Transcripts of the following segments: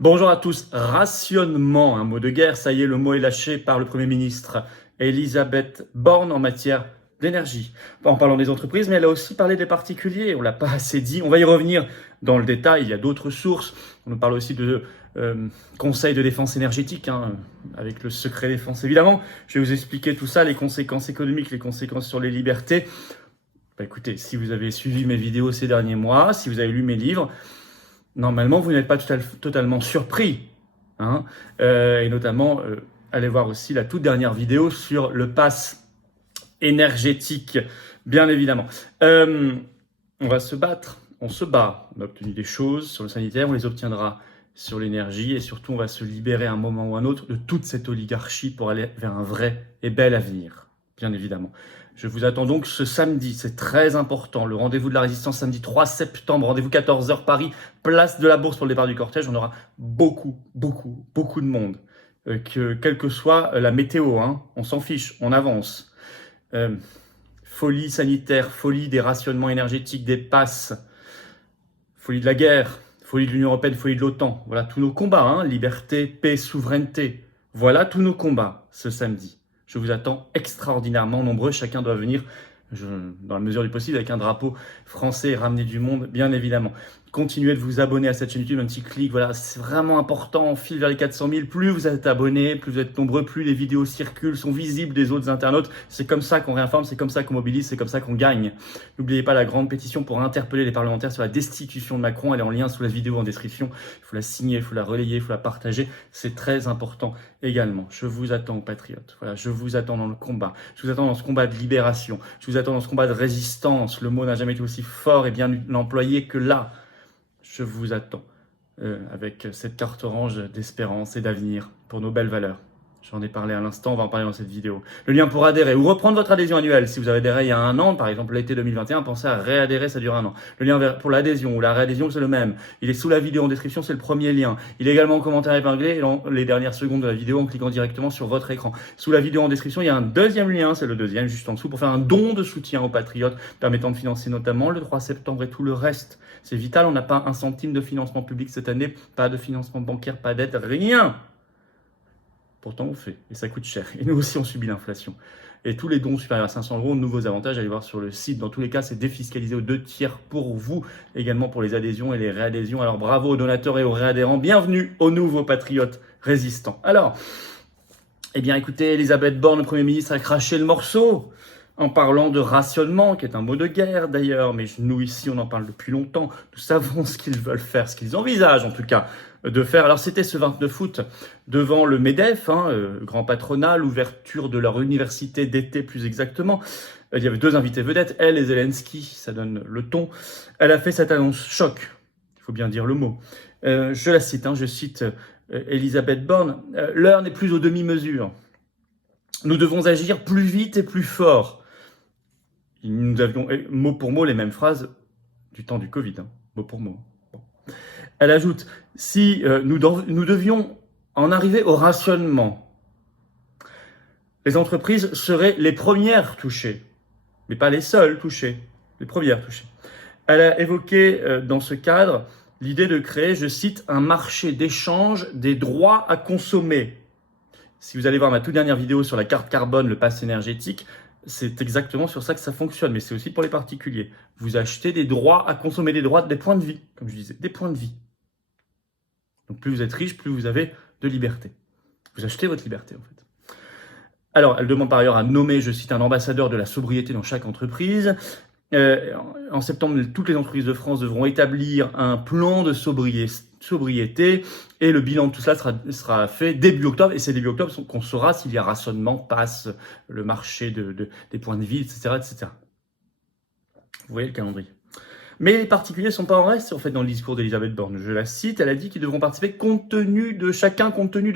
Bonjour à tous. Rationnement, un mot de guerre, ça y est, le mot est lâché par le Premier ministre Elisabeth Borne en matière d'énergie. En parlant des entreprises, mais elle a aussi parlé des particuliers, on l'a pas assez dit. On va y revenir dans le détail, il y a d'autres sources. On nous parle aussi de conseil de défense énergétique, avec le secret défense évidemment. Je vais vous expliquer tout ça, les conséquences économiques, les conséquences sur les libertés. Écoutez, si vous avez suivi mes vidéos ces derniers mois, si vous avez lu mes livres, normalement, vous n'êtes pas totalement surpris. Et notamment, allez voir aussi la toute dernière vidéo sur le pass énergétique, bien évidemment. On va se battre, on se bat. On a obtenu des choses sur le sanitaire, on les obtiendra sur l'énergie et surtout, on va se libérer à un moment ou un autre de toute cette oligarchie pour aller vers un vrai et bel avenir, bien évidemment. Je vous attends donc ce samedi, c'est très important, le rendez-vous de la résistance samedi 3 septembre, rendez-vous 14h Paris, place de la Bourse pour le départ du cortège. On aura beaucoup de monde, quelle que soit la météo, on s'en fiche, on avance. Folie sanitaire, folie des rationnements énergétiques, des passes, folie de la guerre, folie de l'Union européenne, folie de l'OTAN. Voilà tous nos combats, liberté, paix, souveraineté. Voilà tous nos combats ce samedi. Je vous attends extraordinairement nombreux. Chacun doit venir, dans la mesure du possible, avec un drapeau français et ramener du monde, bien évidemment. Continuez de vous abonner à cette chaîne YouTube, un petit clic, voilà, c'est vraiment important. On file vers les 400 000. Plus vous êtes abonnés, plus vous êtes nombreux, plus les vidéos circulent, sont visibles des autres internautes. C'est comme ça qu'on réinforme, c'est comme ça qu'on mobilise, c'est comme ça qu'on gagne. N'oubliez pas la grande pétition pour interpeller les parlementaires sur la destitution de Macron. Elle est en lien sous la vidéo en description. Il faut la signer, il faut la relayer, il faut la partager. C'est très important également. Je vous attends, patriotes. Voilà, je vous attends dans le combat. Je vous attends dans ce combat de libération. Je vous attends dans ce combat de résistance. Le mot n'a jamais été aussi fort et bien employé que là. Je vous attends avec cette carte orange d'espérance et d'avenir pour nos belles valeurs. J'en ai parlé à l'instant, on va en parler dans cette vidéo. Le lien pour adhérer ou reprendre votre adhésion annuelle. Si vous avez adhéré il y a un an, par exemple l'été 2021, pensez à réadhérer, ça dure un an. Le lien pour l'adhésion ou la réadhésion, c'est le même. Il est sous la vidéo en description, c'est le premier lien. Il est également en commentaire épinglé et dans les dernières secondes de la vidéo en cliquant directement sur votre écran. Sous la vidéo en description, il y a un deuxième lien, c'est le deuxième juste en dessous, pour faire un don de soutien aux patriotes, permettant de financer notamment le 3 septembre et tout le reste. C'est vital, on n'a pas un centime de financement public cette année, pas de financement bancaire, pas d'aide, rien. Pourtant, on fait, et ça coûte cher. Et nous aussi, on subit l'inflation. Et tous les dons supérieurs à 500 €, nouveaux avantages, allez voir sur le site. Dans tous les cas, c'est défiscalisé aux 2/3 pour vous, également pour les adhésions et les réadhésions. Alors bravo aux donateurs et aux réadhérents. Bienvenue aux nouveaux patriotes résistants. Alors, eh bien écoutez, Elisabeth Borne, le Premier ministre, a craché le morceau en parlant de rationnement, qui est un mot de guerre d'ailleurs, mais nous ici on en parle depuis longtemps, nous savons ce qu'ils veulent faire, ce qu'ils envisagent en tout cas de faire. Alors c'était ce 29 août devant le MEDEF, grand patronat, l'ouverture de leur université d'été plus exactement. Il y avait deux invités vedettes, elle et Zelensky, ça donne le ton. Elle a fait cette annonce choc, il faut bien dire le mot. Je la cite, je cite Elisabeth Borne, « L'heure n'est plus aux demi-mesures. Nous devons agir plus vite et plus fort. » Nous avions mot pour mot les mêmes phrases du temps du Covid, mot pour mot. Bon. Elle ajoute, si nous devions en arriver au rationnement, les entreprises seraient les premières touchées, mais pas les seules touchées, les premières touchées. Elle a évoqué dans ce cadre l'idée de créer, je cite, un marché d'échange des droits à consommer. Si vous allez voir ma toute dernière vidéo sur la carte carbone, le pass énergétique, c'est exactement sur ça que ça fonctionne, mais c'est aussi pour les particuliers. Vous achetez des droits à consommer, des points de vie, comme je disais, des points de vie. Donc plus vous êtes riche, plus vous avez de liberté. Vous achetez votre liberté en fait. Alors, elle demande par ailleurs à nommer, je cite, un ambassadeur de la sobriété dans chaque entreprise. En septembre, toutes les entreprises de France devront établir un plan de sobriété et le bilan de tout cela sera fait début octobre. Et c'est début octobre qu'on saura s'il y a rationnement, passe, le marché des points de vie, etc., etc. Vous voyez le calendrier. Mais les particuliers ne sont pas en reste, en fait, dans le discours d'Elisabeth Borne. Je la cite, elle a dit qu'ils devront participer compte tenu de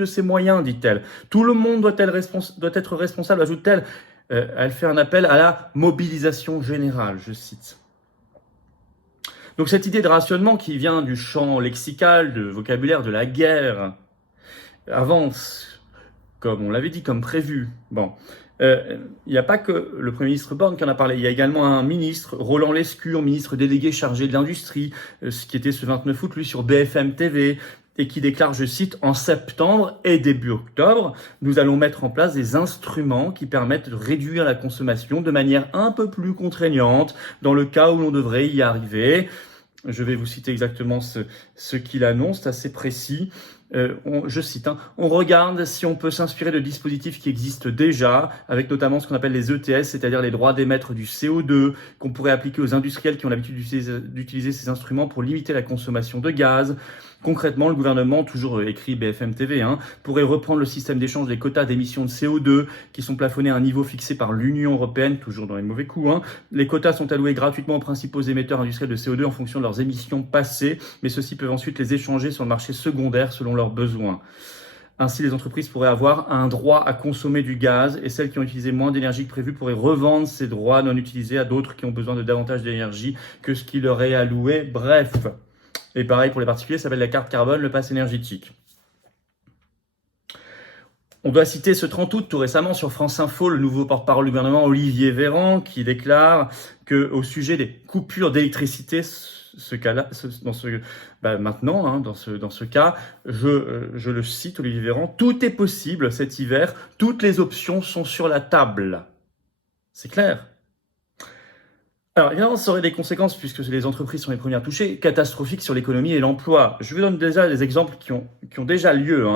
ses moyens, dit-elle. Tout le monde doit être responsable, ajoute-t-elle. Elle fait un appel à la mobilisation générale, je cite. Donc cette idée de rationnement qui vient du champ lexical, de vocabulaire de la guerre, avance, comme on l'avait dit, comme prévu. Bon, il n'y a pas que le Premier ministre Borne qui en a parlé, il y a également un ministre, Roland Lescure, ministre délégué chargé de l'industrie, ce qui était ce 29 août, lui, sur BFM TV, et qui déclare, je cite, « En septembre et début octobre, nous allons mettre en place des instruments qui permettent de réduire la consommation de manière un peu plus contraignante dans le cas où l'on devrait y arriver. » Je vais vous citer exactement ce qu'il annonce, c'est assez précis. Je cite, on regarde si on peut s'inspirer de dispositifs qui existent déjà, avec notamment ce qu'on appelle les ETS, c'est-à-dire les droits d'émettre du CO2, qu'on pourrait appliquer aux industriels qui ont l'habitude d'utiliser ces instruments pour limiter la consommation de gaz. Concrètement, le gouvernement, toujours écrit BFM TV, pourrait reprendre le système d'échange des quotas d'émissions de CO2 qui sont plafonnés à un niveau fixé par l'Union européenne, toujours dans les mauvais coups. Les quotas sont alloués gratuitement aux principaux émetteurs industriels de CO2 en fonction de leurs émissions passées, mais ceux-ci peuvent ensuite les échanger sur le marché secondaire selon leurs besoins. Ainsi, les entreprises pourraient avoir un droit à consommer du gaz et celles qui ont utilisé moins d'énergie que prévu pourraient revendre ces droits non utilisés à d'autres qui ont besoin de davantage d'énergie que ce qui leur est alloué. Bref. Et pareil pour les particuliers, ça s'appelle la carte carbone, le pass énergétique. On doit citer ce 30 août, tout récemment, sur France Info, le nouveau porte-parole du gouvernement, Olivier Véran, qui déclare qu'au sujet des coupures d'électricité, maintenant, dans ce cas, je le cite, Olivier Véran, « Tout est possible cet hiver, toutes les options sont sur la table. » C'est clair. Alors évidemment, ça aurait des conséquences, puisque les entreprises sont les premières touchées, catastrophiques sur l'économie et l'emploi. Je vous donne déjà des exemples qui ont déjà lieu.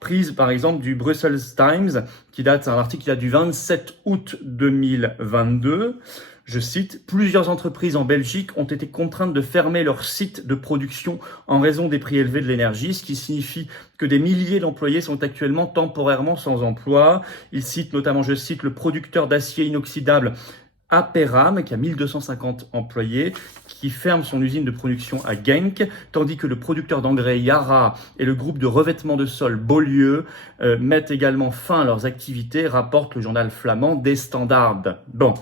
Prise par exemple du Brussels Times, un article qui date du 27 août 2022. Je cite, « Plusieurs entreprises en Belgique ont été contraintes de fermer leurs sites de production en raison des prix élevés de l'énergie, ce qui signifie que des milliers d'employés sont actuellement temporairement sans emploi. » Il cite notamment, je cite, le producteur d'acier inoxydable Aperam, qui a 1250 employés, qui ferme son usine de production à Genk, tandis que le producteur d'engrais Yara et le groupe de revêtement de sol Beaulieu mettent également fin à leurs activités, rapporte le journal flamand des Standaard. Bon.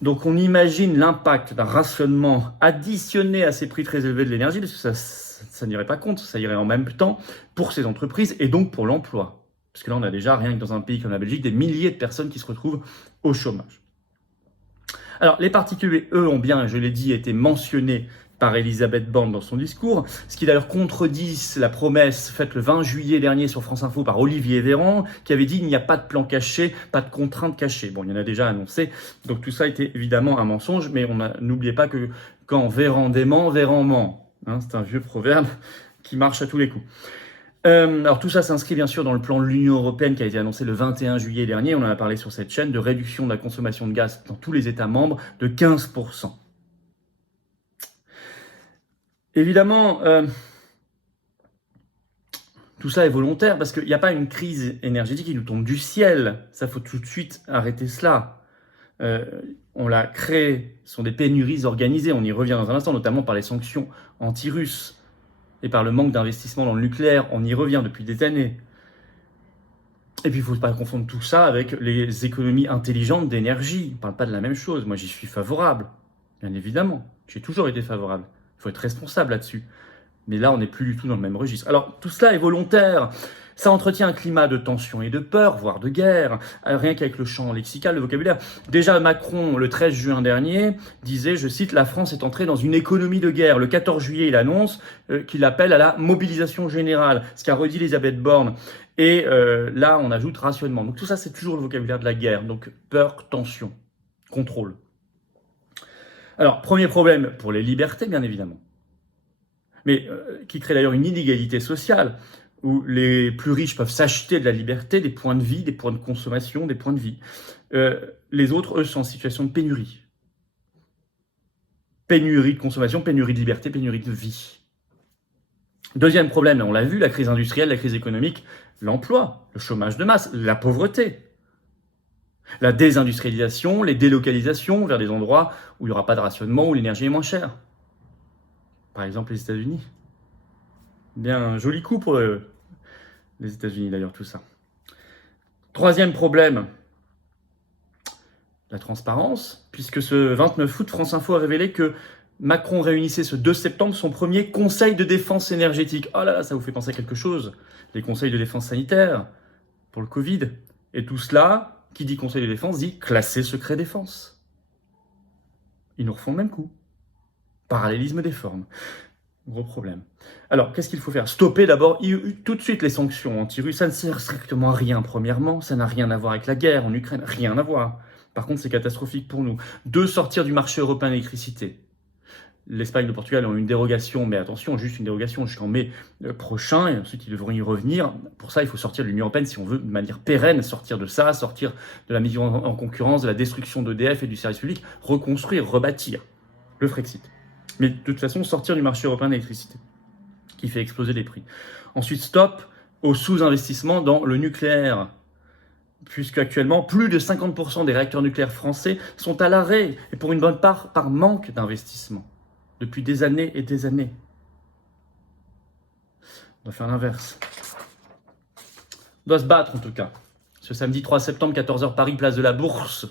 Donc on imagine l'impact d'un rationnement additionné à ces prix très élevés de l'énergie, parce que ça n'irait pas compte, ça irait en même temps pour ces entreprises et donc pour l'emploi. Parce que là on a déjà, rien que dans un pays comme la Belgique, des milliers de personnes qui se retrouvent au chômage. Alors, les particuliers, eux, ont bien, je l'ai dit, été mentionnés par Elisabeth Borne dans son discours, ce qui d'ailleurs contredit la promesse faite le 20 juillet dernier sur France Info par Olivier Véran, qui avait dit il n'y a pas de plan caché, pas de contrainte cachée. Bon, il y en a déjà annoncé, donc tout ça était évidemment un mensonge, mais n'oubliez pas que quand Véran dément, Véran ment. C'est un vieux proverbe qui marche à tous les coups. Alors tout ça s'inscrit bien sûr dans le plan de l'Union européenne qui a été annoncé le 21 juillet dernier, on en a parlé sur cette chaîne, de réduction de la consommation de gaz dans tous les États membres de 15%. Évidemment, tout ça est volontaire parce qu'il n'y a pas une crise énergétique qui nous tombe du ciel. Ça, faut tout de suite arrêter cela. On l'a créé, ce sont des pénuries organisées, on y revient dans un instant, notamment par les sanctions anti-russes. Et par le manque d'investissement dans le nucléaire, on y revient depuis des années. Et puis il ne faut pas confondre tout ça avec les économies intelligentes d'énergie. On ne parle pas de la même chose. Moi, j'y suis favorable, bien évidemment. J'ai toujours été favorable. Il faut être responsable là-dessus. Mais là, on n'est plus du tout dans le même registre. Alors, tout cela est volontaire. Ça entretient un climat de tension et de peur, voire de guerre, rien qu'avec le champ lexical, le vocabulaire. Déjà, Macron, le 13 juin dernier, disait, je cite, « La France est entrée dans une économie de guerre ». Le 14 juillet, il annonce qu'il appelle à la mobilisation générale, ce qu'a redit Elisabeth Borne. Et là, on ajoute rationnement. Donc tout ça, c'est toujours le vocabulaire de la guerre. Donc peur, tension, contrôle. Alors, premier problème pour les libertés, bien évidemment. Mais qui crée d'ailleurs une inégalité sociale, où les plus riches peuvent s'acheter de la liberté, des points de vie, des points de consommation, des points de vie. Les autres, eux, sont en situation de pénurie. Pénurie de consommation, pénurie de liberté, pénurie de vie. Deuxième problème, on l'a vu, la crise industrielle, la crise économique, l'emploi, le chômage de masse, la pauvreté. La désindustrialisation, les délocalisations vers des endroits où il n'y aura pas de rationnement, où l'énergie est moins chère. Par exemple, les États-Unis. Bien, un joli coup pour les États-Unis d'ailleurs, tout ça. Troisième problème, la transparence, puisque ce 29 août, France Info a révélé que Macron réunissait ce 2 septembre son premier conseil de défense énergétique. Oh là là, ça vous fait penser à quelque chose. Les conseils de défense sanitaire pour le Covid. Et tout cela, qui dit conseil de défense, dit classé secret défense. Ils nous refont le même coup. Parallélisme des formes. Gros problème. Alors, qu'est-ce qu'il faut faire? Stopper d'abord tout de suite les sanctions anti-russes. Ça ne sert strictement à rien, premièrement. Ça n'a rien à voir avec la guerre en Ukraine. Rien à voir. Par contre, c'est catastrophique pour nous. Deux, sortir du marché européen de l'électricité. L'Espagne et le Portugal ont une dérogation, mais attention, juste une dérogation jusqu'en mai prochain, et ensuite ils devront y revenir. Pour ça, il faut sortir de l'Union européenne si on veut de manière pérenne sortir de ça, sortir de la mise en concurrence, de la destruction d'EDF et du service public, reconstruire, rebâtir le Frexit. Mais de toute façon, sortir du marché européen de l'électricité, qui fait exploser les prix. Ensuite, stop au sous-investissement dans le nucléaire, puisque actuellement, plus de 50% des réacteurs nucléaires français sont à l'arrêt, et pour une bonne part, par manque d'investissement, depuis des années et des années. On doit faire l'inverse. On doit se battre en tout cas. Ce samedi 3 septembre, 14h, Paris, place de la Bourse.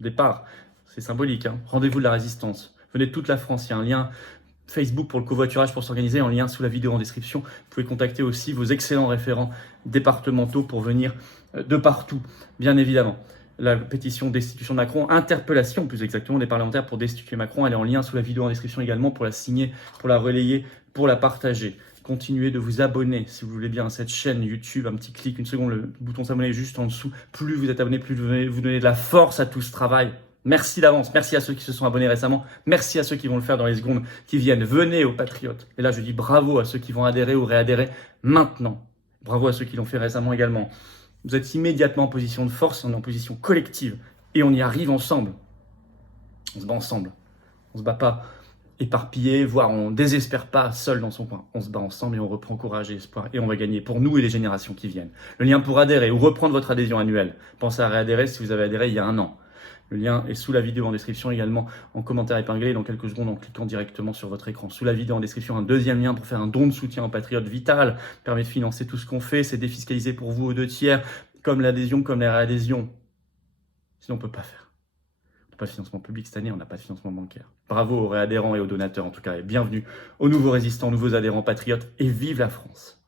Départ. C'est symbolique, hein. Rendez-vous de la résistance. Venez de toute la France, il y a un lien Facebook pour le covoiturage pour s'organiser, en lien sous la vidéo en description. Vous pouvez contacter aussi vos excellents référents départementaux pour venir de partout, bien évidemment. La pétition destitution de Macron, interpellation plus exactement des parlementaires pour destituer Macron, elle est en lien sous la vidéo en description également pour la signer, pour la relayer, pour la partager. Continuez de vous abonner si vous voulez bien à cette chaîne YouTube, un petit clic, une seconde, le bouton s'abonner est juste en dessous. Plus vous êtes abonné, plus vous donnez de la force à tout ce travail. Merci d'avance, merci à ceux qui se sont abonnés récemment, merci à ceux qui vont le faire dans les secondes qui viennent. Venez aux patriotes. Et là, je dis bravo à ceux qui vont adhérer ou réadhérer maintenant. Bravo à ceux qui l'ont fait récemment également. Vous êtes immédiatement en position de force, on est en position collective et on y arrive ensemble. On se bat ensemble. On se bat pas éparpillé, voire on désespère pas seul dans son coin. On se bat ensemble et on reprend courage et espoir et on va gagner pour nous et les générations qui viennent. Le lien pour adhérer ou reprendre votre adhésion annuelle. Pensez à réadhérer si vous avez adhéré il y a un an. Le lien est sous la vidéo en description, également en commentaire épinglé dans quelques secondes en cliquant directement sur votre écran. Sous la vidéo en description, un deuxième lien pour faire un don de soutien aux patriotes vital, permet de financer tout ce qu'on fait, c'est défiscalisé pour vous aux 2/3, comme l'adhésion, comme la réadhésion. Sinon on peut pas faire. On n'a pas de financement public cette année, on n'a pas de financement bancaire. Bravo aux réadhérents et aux donateurs en tout cas, et bienvenue aux nouveaux résistants, nouveaux adhérents patriotes, et vive la France!